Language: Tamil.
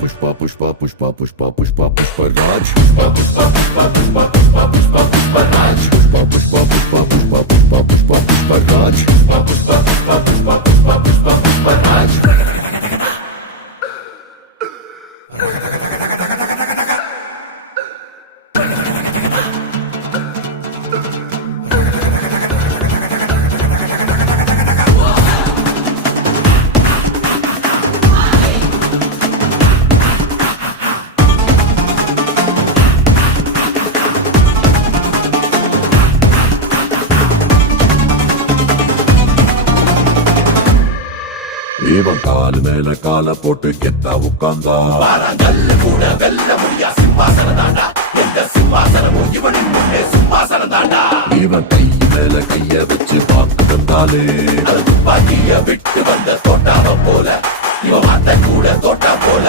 पुष्पा पुष्पा पुष्पा पुष्पा पुष्पा पुष्पराज पुष्पा पुष्पा पुष्पा पुष्पा पुष्पा पुष्पा पुष्पराज पुष्पा पुष्पा पुष्पा पुष्पा पुष्पा पुष्पा पुष्पराज पुष्पा पुष्पा पुष्पा पुष्पा पुष्पा पुष्पा पुष्पराज இவன் காலு மேல கால போட்டு கெத்தா உட்கார்ந்தா கல்லு கூட வெல்ல முடியா சிம்மாசனம் தாண்டா எந்த சிம்மாசனமும் இவனின் முன்னே சிம்மாசனம் தாண்டா இவன் கை மேல கைய வச்சு பார்த்து வந்தாலே அது துப்பாக்கிய விட்டு வந்த தோட்டாவ போல இவன் மாத்த கூட தோட்டா போல